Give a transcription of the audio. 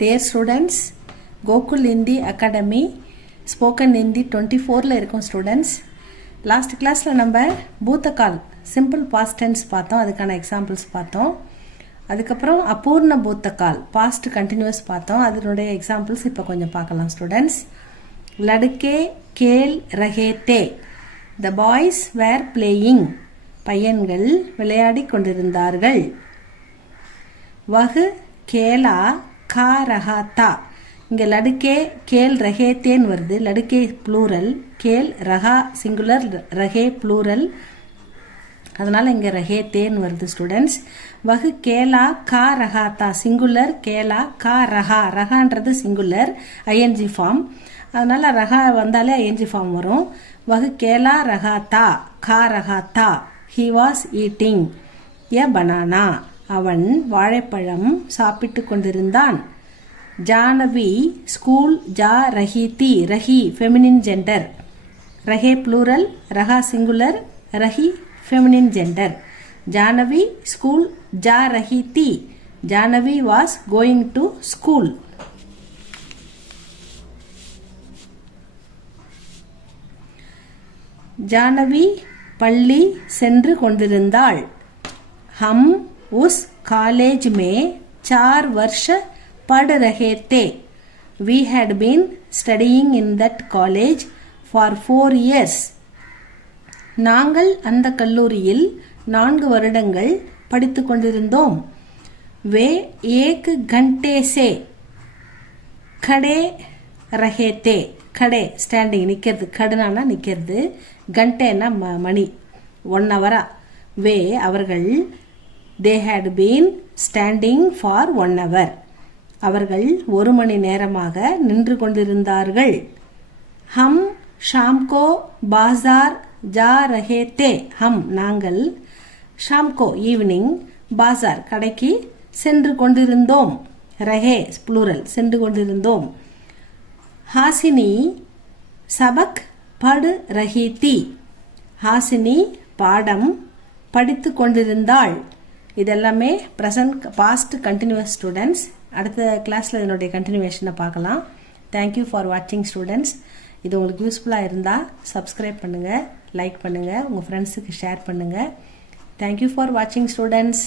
Dear students, Gokul Hindi Academy Spoken Hindi 24ல இருக்கும் students. Last கிளாஸில் நம்ம பூத்தகால் சிம்பிள் பாஸ்ட் டென்ஸ் பார்த்தோம், அதுக்கான எக்ஸாம்பிள்ஸ் பார்த்தோம். அதுக்கப்புறம் அபூர்ண பூத்தகால் பாஸ்ட் கண்டினியூஸ் பார்த்தோம், அதனுடைய எக்ஸாம்பிள்ஸ் இப்போ கொஞ்சம் பார்க்கலாம் ஸ்டூடெண்ட்ஸ். லடுக்கே கேல் ரஹே தே, த பாய்ஸ் வேர் பிளேயிங், பையன்கள் விளையாடி கொண்டிருந்தார்கள். வஹு கேலா கா ரஹா தா, இங்கே லடுக்கே கேல் ரஹே தேன்னு வருது. லடுக்கே ப்ளூரல், கேல் ரஹா சிங்குலர், ரஹே ப்ளூரல், அதனால் இங்கே ரஹே தேன்னு வருது ஸ்டூடெண்ட்ஸ். வகு கேலா கா ரஹா தா சிங்குலர், கேலா கா ரஹா, ரஹான்றது சிங்குலர் ஐஎன்ஜி ஃபார்ம், அதனால் ரஹா வந்தாலே ஐஎன்ஜி ஃபார்ம் வரும். வகு கேலா ரஹா தா கா ரஹா தா, he was eating a banana, அவன் வாழைப்பழம் சாப்பிட்டு கொண்டிருந்தான். ஜானவி ஸ்கூல் ஜா ரஹி தி, ரஹி ஃபெமினின் ஜெண்டர், ரஹே ப்ளூரல், ரஹா சிங்குலர், ரஹி ஃபெமினின் ஜெண்டர். ஜானவி ஸ்கூல் ஜா ரஹி தி, Jahnavi was going to school. Jahnavi பள்ளி சென்று கொண்டிருந்தாள். ஹம் உஸ் காலேஜ் மே 4 वर्ष पढ़ रहे थे. We had been studying in that college for 4 years. நாங்கள் அந்த கல்லூரியில் 4 வருடங்கள் படித்து கொண்டிருந்தோம். वे 1 घंटे से खड़े रहे थे. खड़े ஸ்டாண்டிங் நிற்கிறது, கடுனானா நிற்கிறது, கண்டேனா மணி, 1 hour. வே அவர்கள், they had been standing for 1 hour. அவர்கள் 1 மணி நேரமாக நின்று கொண்டிருந்தார்கள். ஹம் ஷாம்கோ பாசார் ஜா ரஹே தே, ஹம் நாங்கள், ஷாம்கோ ஈவினிங், பாசார் கடைக்கு சென்று கொண்டிருந்தோம். ரஹே ப்ளூரல் சென்று கொண்டிருந்தோம். ஹாசினி சபக் படு ரஹி தி, ஹாசினி பாடம் படித்து கொண்டிருந்தாள். இதெல்லாமே ப்ரெசன்ட் பாஸ்ட் கண்டினியூஸ் ஸ்டூடெண்ட்ஸ். அடுத்த கிளாஸில் இதனுடைய கண்டினியூவேஷனை பார்க்கலாம். தேங்க்யூ ஃபார் வாட்சிங் ஸ்டூடெண்ட்ஸ். இது உங்களுக்கு யூஸ்ஃபுல்லாக இருந்தால் சப்ஸ்கிரைப் பண்ணுங்கள், லைக் பண்ணுங்கள், உங்கள் ஃப்ரெண்ட்ஸுக்கு ஷேர் பண்ணுங்கள். தேங்க்யூ ஃபார் வாட்சிங் ஸ்டூடெண்ட்ஸ்.